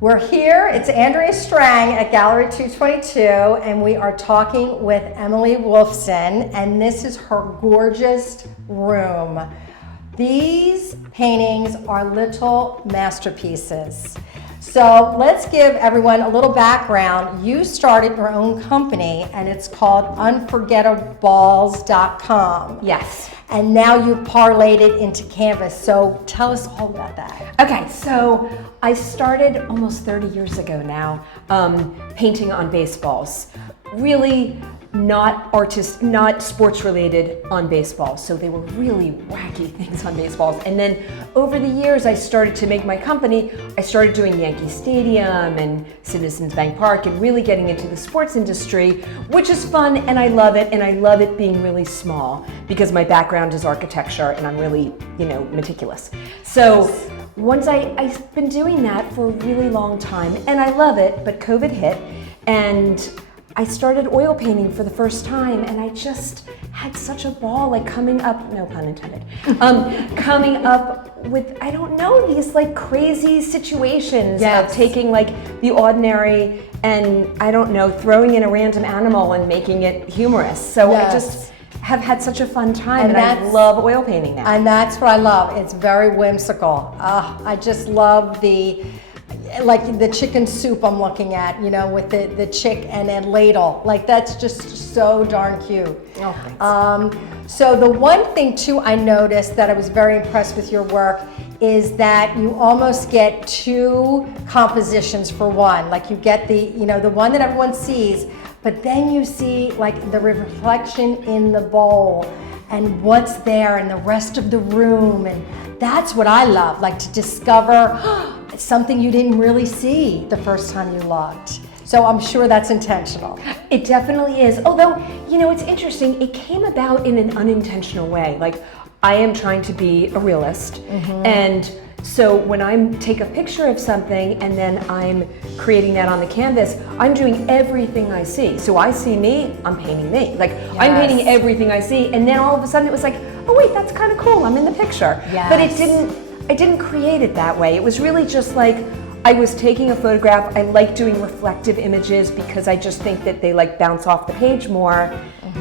We're here, it's Andrea Strang at Gallery222, and we are talking with Emily Wolfson, and this is her gorgeous room. These paintings are little masterpieces. So let's give everyone a little background. You started your own company, and it's called Unforgettables.com. Yes. And now you've parlayed it into canvas, so tell us all about that. Okay, so I started almost 30 years ago now, painting on baseballs. Really not sports related on baseballs. So they were really wacky things on baseballs. And then over the years, I started to make my company. I started doing Yankee Stadium and Citizens Bank Park and really getting into the sports industry, which is fun and I love it. And I love it being really small because my background is architecture and I'm really, meticulous. So once I've been doing that for a really long time and I love it, but COVID hit and I started oil painting for the first time and I just had such a ball, like coming up, no pun intended, coming up with, I don't know, these like crazy situations of taking like the ordinary and I don't know, throwing in a random animal and making it humorous. So I just have had such a fun time and I love oil painting now. And that's what I love. It's very whimsical. I just love like the chicken soup I'm looking at, with the chick and a ladle. Like that's just so darn cute. Oh, thanks. So the one thing too I noticed that I was very impressed with your work is that you almost get two compositions for one. Like you get the one that everyone sees, but then you see like the reflection in the bowl and what's there and the rest of the room, and that's what I love, like to discover something you didn't really see the first time you looked. So I'm sure that's intentional. It definitely is. Although, it's interesting, it came about in an unintentional way. Like, I am trying to be a realist. And so when I take a picture of something and then I'm creating that on the canvas, I'm doing everything I see. So I see me, I'm painting me. Like, I'm painting everything I see. And then all of a sudden it was like, oh wait, that's kind of cool, I'm in the picture. But I didn't create it that way. It was really just like, I was taking a photograph. I like doing reflective images because I just think that they like bounce off the page more.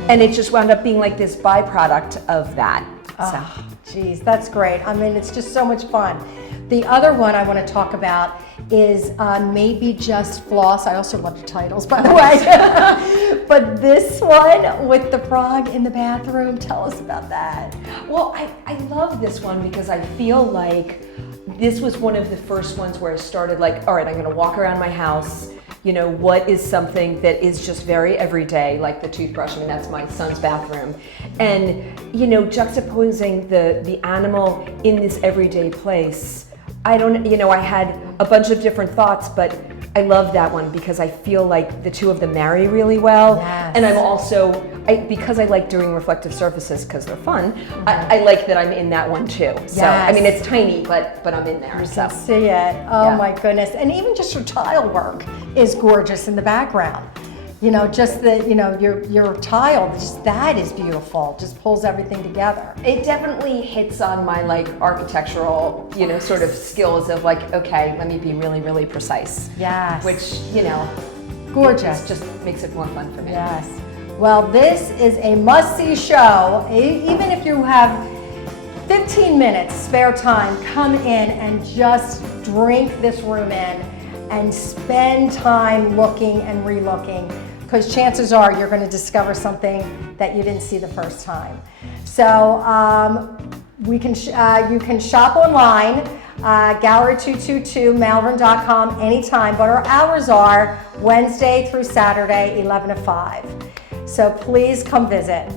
And it just wound up being like this byproduct of that. Oh, geez, that's great. I mean, it's just so much fun. The other one I want to talk about is Maybe Just Floss. I also love the titles, by the way. But this one with the frog in the bathroom, tell us about that. Well, I love this one because I feel like this was one of the first ones where I started like, all right, I'm going to walk around my house. What is something that is just very everyday, like the toothbrush. I mean, that's my son's bathroom. And, juxtaposing the animal in this everyday place. I had a bunch of different thoughts, but I love that one because I feel like the two of them marry really well. And I'm also, because I like doing reflective surfaces because they're fun, I like that I'm in that one too. So, I mean, it's tiny, but I'm in there. You can see it. Oh my goodness. And even just your tile work is gorgeous in the background. Just your tile, just that is beautiful. Just pulls everything together. It definitely hits on my like architectural, sort of skills of like, okay, let me be really, really precise. Yes. Which, gorgeous. It just makes it more fun for me. Yes. Well, this is a must-see show. Even if you have 15 minutes spare time, come in and just drink this room in and spend time looking and re-looking, because chances are you're going to discover something that you didn't see the first time. So you can shop online, Gallery222 Malvern.com anytime, but our hours are Wednesday through Saturday, 11 to 5. So please come visit.